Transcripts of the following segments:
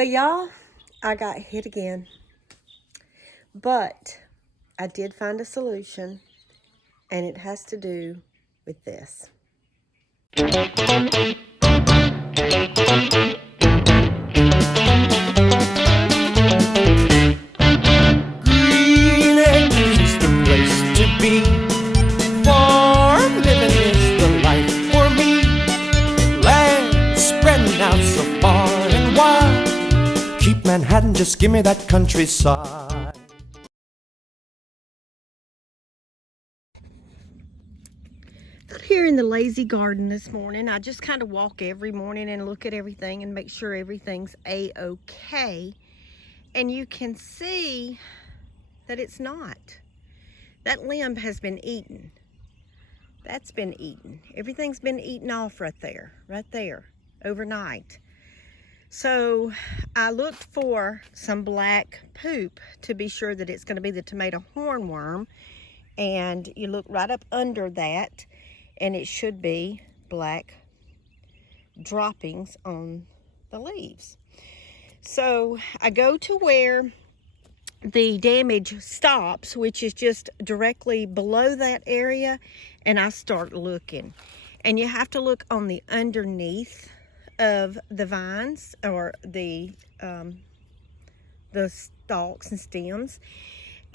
Well, y'all, I got hit again, but I did find a solution, and it has to do with this. Green Acres is the place to be. Farm living is the life for me. Land spreading out so far and wide. Keep Manhattan, just give me that countryside. Out here in the lazy garden this morning, I just kind of walk every morning and look at everything and make sure everything's a-okay. And you can see that it's not. That limb has been eaten. That's been eaten. Everything's been eaten off right there, overnight. So I looked for some black poop to be sure that it's going to be the tomato hornworm. And you look right up under that, and it should be black droppings on the leaves. So I go to where the damage stops, which is just directly below that area, and I start looking. And you have to look on the underneath of the vines, or the stalks and stems.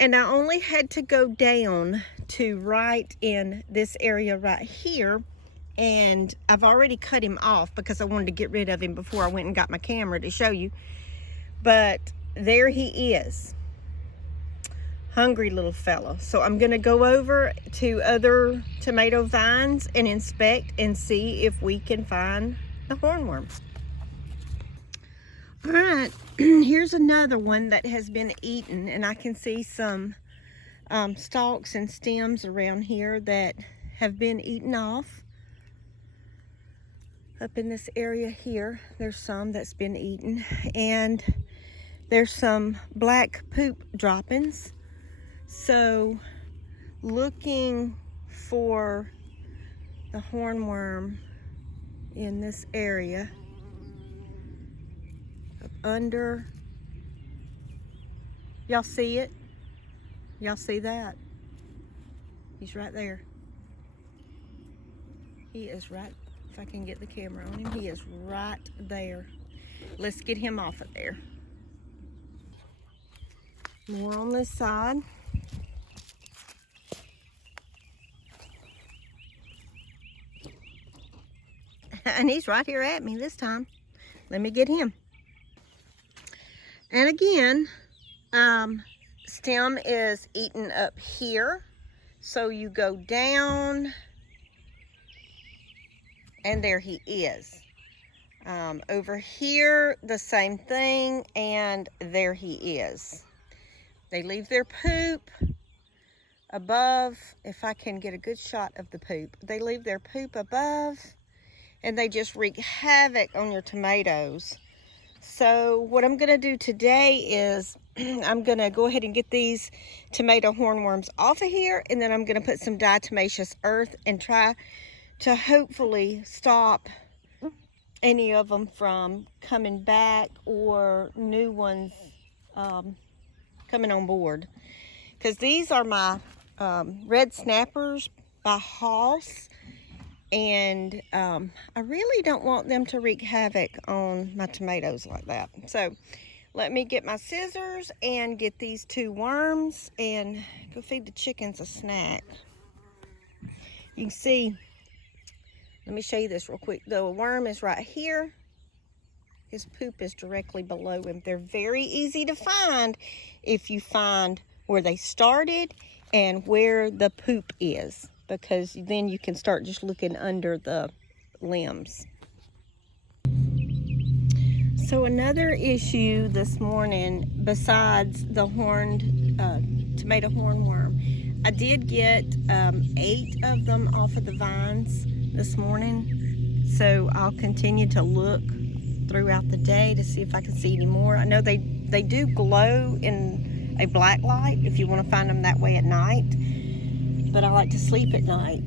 And I only had to go down to right in this area right here, and I've already cut him off because I wanted to get rid of him before I went and got my camera to show you. But there he is. Hungry little fellow. So I'm going to go over to other tomato vines and inspect and see if we can find the hornworm. All right, here's another one that has been eaten, and I can see some stalks and stems around here that have been eaten off. Up in this area here, there's some that's been eaten, and there's some black poop droppings. So looking for the hornworm in this area, up under, y'all see it? Y'all see that? He's right there. He is right, if I can get the camera on him, he is right there. Let's get him off of there. More on this side. And he's right here at me this time. Let me get him. And again, stem is eaten up here. So you go down, and there he is. Over here, the same thing, and there he is. They leave their poop above. If I can get a good shot of the poop, they leave their poop above, and they just wreak havoc on your tomatoes. So what I'm going to do today is I'm going to go ahead and get these tomato hornworms off of here, and then I'm going to put some diatomaceous earth and try to hopefully stop any of them from coming back or new ones coming on board. Because these are my red snappers by Hoss. And I really don't want them to wreak havoc on my tomatoes like that. So let me get my scissors and get these two worms and go feed the chickens a snack. You can see, let me show you this real quick. The worm is right here. His poop is directly below him. They're very easy to find if you find where they started and where the poop is, because then you can start just looking under the limbs. So another issue this morning, besides the tomato hornworm, I did get 8 of them off of the vines this morning. So I'll continue to look throughout the day to see if I can see any more. I know they do glow in a black light if you want to find them that way at night, but I like to sleep at night.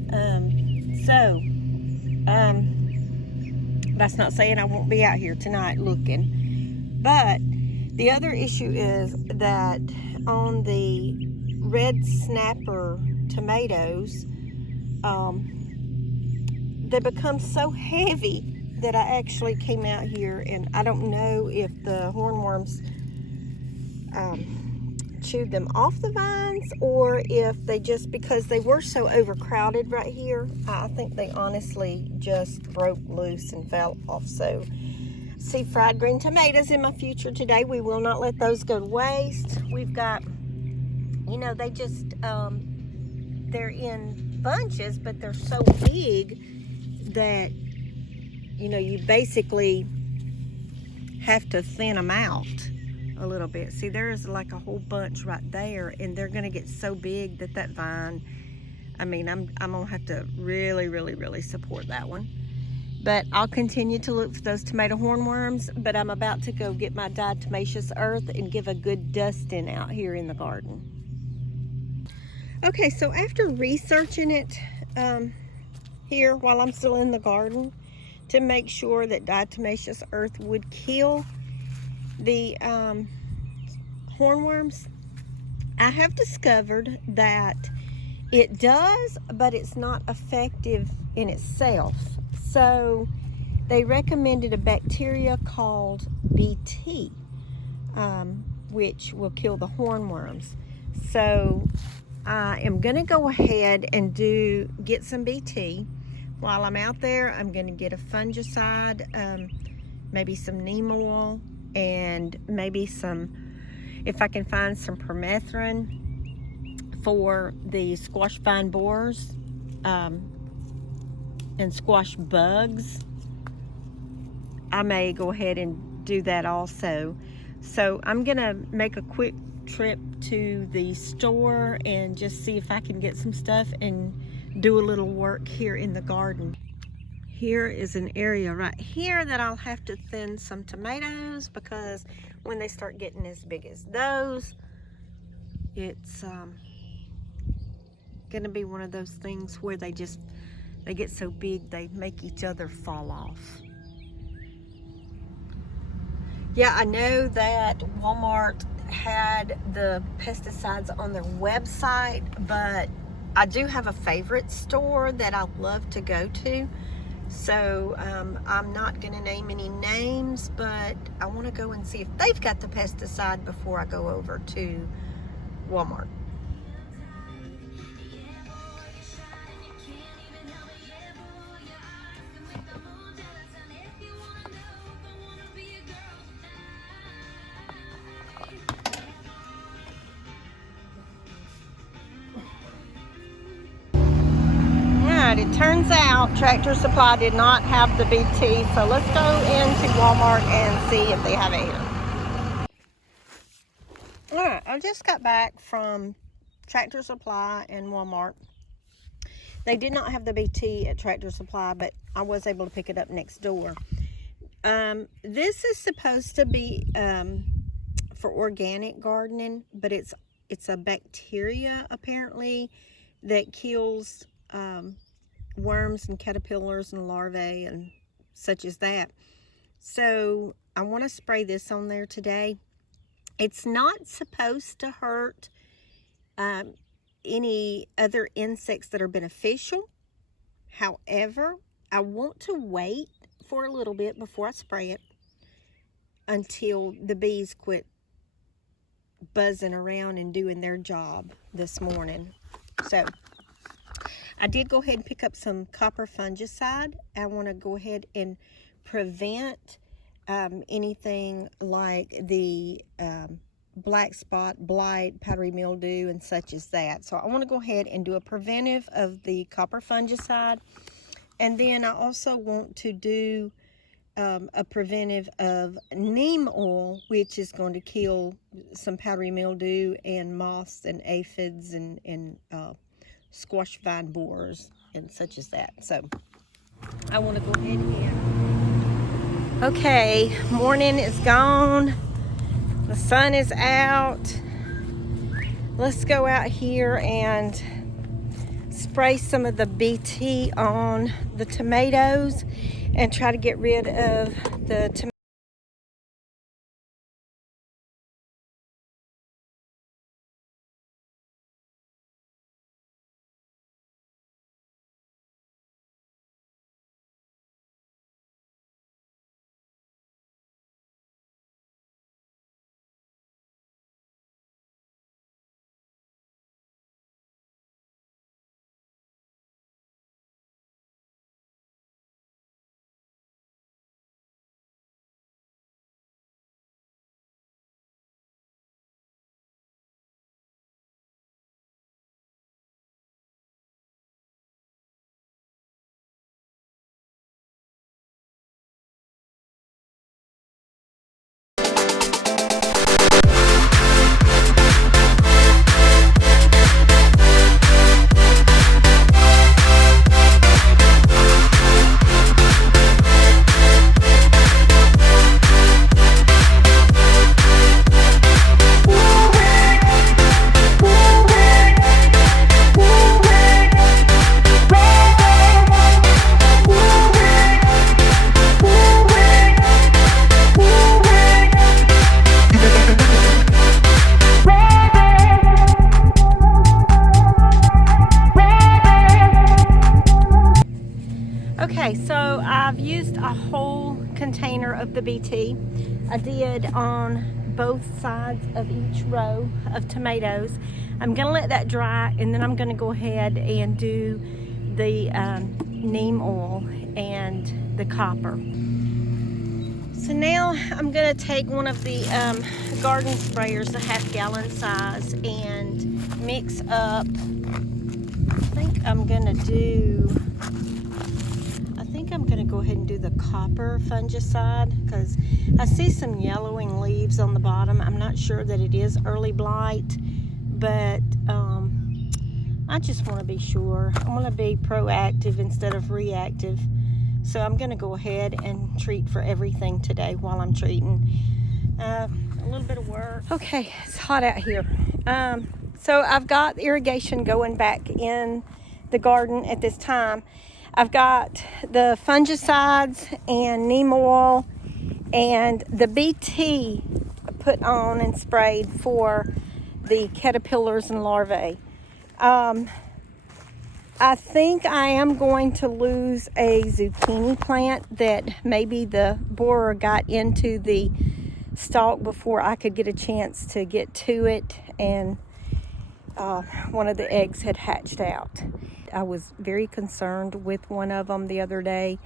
That's not saying I won't be out here tonight looking, But the other issue is that on the red snapper tomatoes, they become so heavy that I actually came out here, and I don't know if the hornworms chewed them off the vines, or if they just, because they were so overcrowded right here, I think they honestly just broke loose and fell off. So see fried green tomatoes in my future today. We will not let those go to waste. We've got, you know, they just they're in bunches, but they're so big that, you know, you basically have to thin them out a little bit. See, there's like a whole bunch right there, and they're gonna get so big that that vine, I mean, I'm gonna have to really support that one. But I'll continue to look for those tomato hornworms, but I'm about to go get my diatomaceous earth and give a good dusting out here in the garden. Okay, so after researching it here while I'm still in the garden to make sure that diatomaceous earth would kill the hornworms, I have discovered that it does, but it's not effective in itself. So they recommended a bacteria called BT, which will kill the hornworms. So I am going to go ahead and get some BT. While I'm out there, I'm going to get a fungicide, maybe some neem oil, and maybe some, if I can find some permethrin for the squash vine borers and squash bugs. I may go ahead and do that also. So I'm going to make a quick trip to the store and just see if I can get some stuff and do a little work here in the garden. Here is an area right here that I'll have to thin some tomatoes, because when they start getting as big as those, it's gonna be one of those things where they get so big they make each other fall off. Yeah, I know that Walmart had the pesticides on their website, but I do have a favorite store that I love to go to. So I'm not going to name any names, but I want to go and see if they've got the pesticide before I go over to Walmart. It turns out Tractor Supply did not have the BT, so let's go into Walmart and see if they have it here. Alright, I just got back from Tractor Supply and Walmart. They did not have the BT at Tractor Supply, but I was able to pick it up next door. This is supposed to be for organic gardening, but it's a bacteria apparently that kills worms and caterpillars and larvae and such as that. So I want to spray this on there today. It's not supposed to hurt any other insects that are beneficial. However, I want to wait for a little bit before I spray it until the bees quit buzzing around and doing their job this morning. So I did go ahead and pick up some copper fungicide. I want to go ahead and prevent anything like the black spot, blight, powdery mildew, and such as that. So I want to go ahead and do a preventive of the copper fungicide. And then I also want to do a preventive of neem oil, which is going to kill some powdery mildew and moths and aphids and squash vine borers and such as that. So I want to go ahead here. Okay, morning is gone. The sun is out. Let's go out here and spray some of the BT on the tomatoes and try to get rid of the tomatoes. Okay, so I've used a whole container of the BT. I did on both sides of each row of tomatoes. I'm gonna let that dry, and then I'm gonna go ahead and do the neem oil and the copper. So now I'm gonna take one of the garden sprayers, the half-gallon size, and mix up. I think I'm gonna go ahead and do the copper fungicide, because I see some yellowing leaves on the bottom. I'm not sure that it is early blight, but I just want to be sure. I want to be proactive instead of reactive. So I'm going to go ahead and treat for everything today while I'm treating. A little bit of work. Okay, it's hot out here. So I've got irrigation going back in the garden at this time. I've got the fungicides and neem oil and the BT put on and sprayed for the caterpillars and larvae. I think I am going to lose a zucchini plant that maybe the borer got into the stalk before I could get a chance to get to it, and one of the eggs had hatched out. I was very concerned with one of them the other day,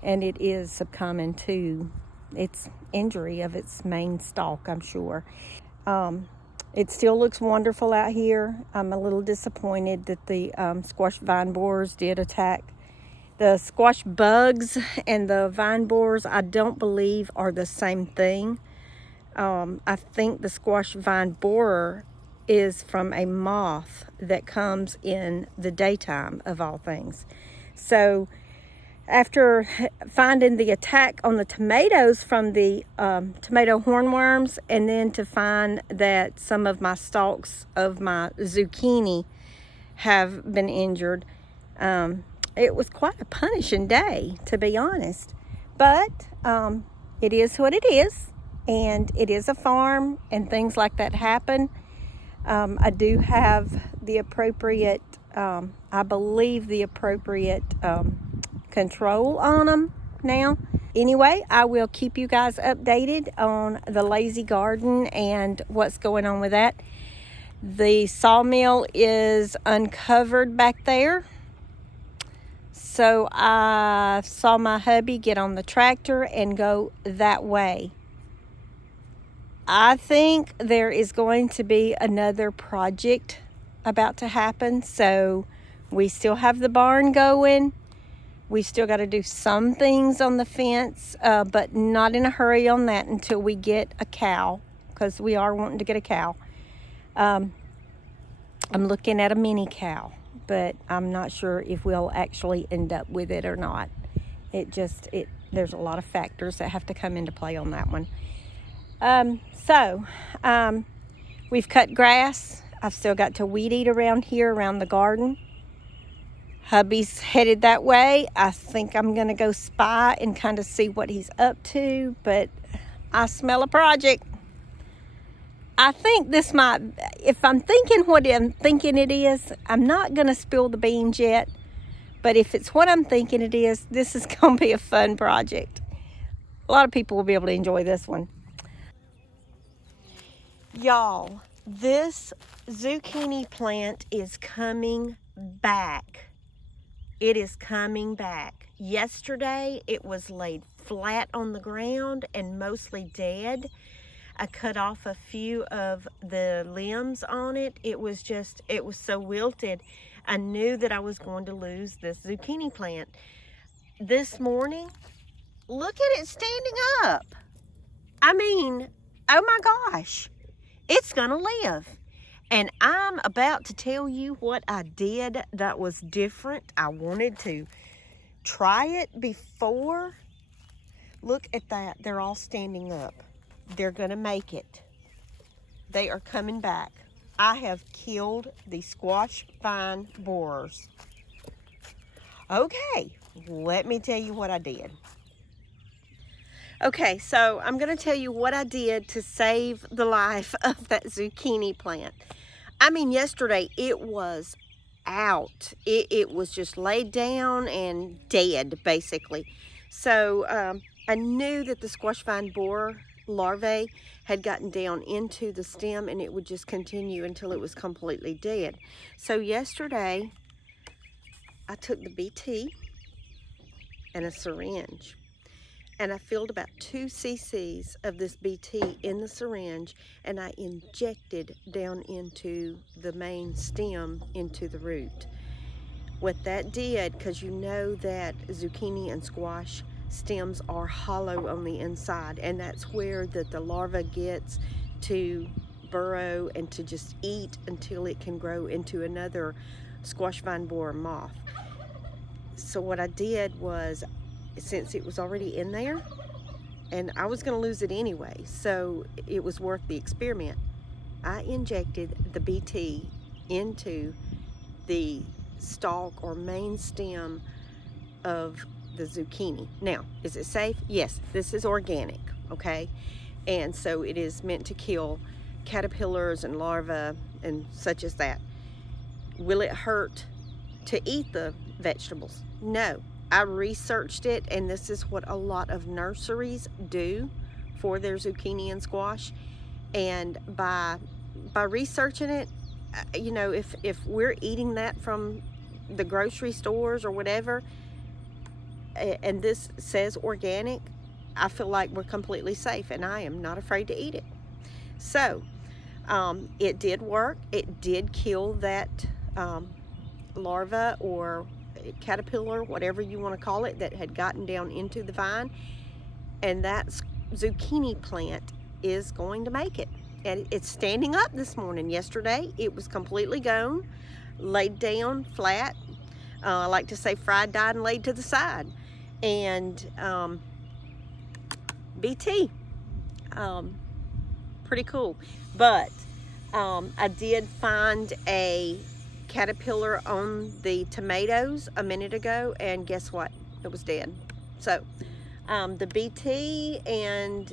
and it is succumbing to its injury of its main stalk, I'm sure. It still looks wonderful out here. I'm a little disappointed that the squash vine borers did attack. The squash bugs and the vine borers, I don't believe are the same thing. I think the squash vine borer is from a moth that comes in the daytime of all things. So after finding the attack on the tomatoes from the tomato hornworms, and then to find that some of my stalks of my zucchini have been injured, it was quite a punishing day, to be honest. But it is what it is, and it is a farm, and things like that happen. I do have the appropriate, I believe the appropriate control on them now. Anyway, I will keep you guys updated on the lazy garden and what's going on with that. The sawmill is uncovered back there, so I saw my hubby get on the tractor and go that way. I think there is going to be another project about to happen, so we still have the barn going. We still got to do some things on the fence, but not in a hurry on that until we get a cow, because we are wanting to get a cow. I'm looking at a mini cow, but I'm not sure if we'll actually end up with it or not. There's a lot of factors that have to come into play on that one. We've cut grass. I've still got to weed eat around here, around the garden. Hubby's headed that way. I think I'm going to go spy and kind of see what he's up to, but I smell a project. I think this might, if I'm thinking what I'm thinking it is, I'm not going to spill the beans yet, but if it's what I'm thinking it is, this is going to be a fun project. A lot of people will be able to enjoy this one. Y'all, this zucchini plant is coming back. It is coming back. Yesterday, it was laid flat on the ground and mostly dead. I cut off a few of the limbs on it. It was so wilted. I knew that I was going to lose this zucchini plant. This morning, look at it standing up. I mean, oh my gosh, it's gonna live. And I'm about to tell you what I did that was different. I wanted to try it before. Look at that. They're all standing up. They're going to make it. They are coming back. I have killed the squash vine borers. Okay, let me tell you what I did. Okay, so I'm going to tell you what I did to save the life of that zucchini plant. I mean, yesterday it was out. It was just laid down and dead, basically. So I knew that the squash vine borer larvae had gotten down into the stem, and it would just continue until it was completely dead. So yesterday, I took the BT and a syringe, and I filled about 2 cc's of this BT in the syringe, and I injected down into the main stem, into the root. What that did, because you know that zucchini and squash stems are hollow on the inside, and that's where the larva gets to burrow and to just eat until it can grow into another squash vine borer moth. So what I did was, since it was already in there, and I was going to lose it anyway, so it was worth the experiment, I injected the BT into the stalk or main stem of the zucchini. Now, is it safe? Yes, this is organic, okay? And so it is meant to kill caterpillars and larvae and such as that. Will it hurt to eat the vegetables? No. I researched it, and this is what a lot of nurseries do for their zucchini and squash. And by researching it, you know, if we're eating that from the grocery stores or whatever, and this says organic, I feel like we're completely safe, and I am not afraid to eat it. So it did work. It did kill that larva or caterpillar, whatever you want to call it, that had gotten down into the vine, and that zucchini plant is going to make it. And it's standing up this morning. Yesterday it was completely gone, laid down flat. I like to say fried, dyed, and laid to the side. And BT, pretty cool. But I did find a caterpillar on the tomatoes a minute ago, and guess what? It was dead. So the BT and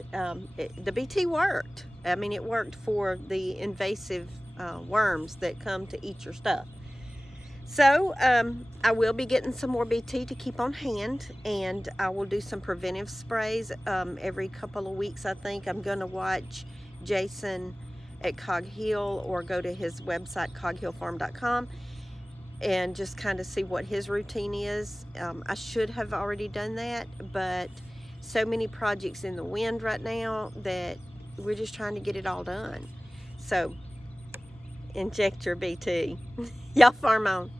the BT worked. I mean, it worked for the invasive worms that come to eat your stuff. So I will be getting some more BT to keep on hand, and I will do some preventive sprays every couple of weeks. I think I'm going to watch Jason at Cog Hill, or go to his website, coghillfarm.com, and just kind of see what his routine is. I should have already done that, but so many projects in the wind right now that we're just trying to get it all done. So inject your BT. Y'all farm on.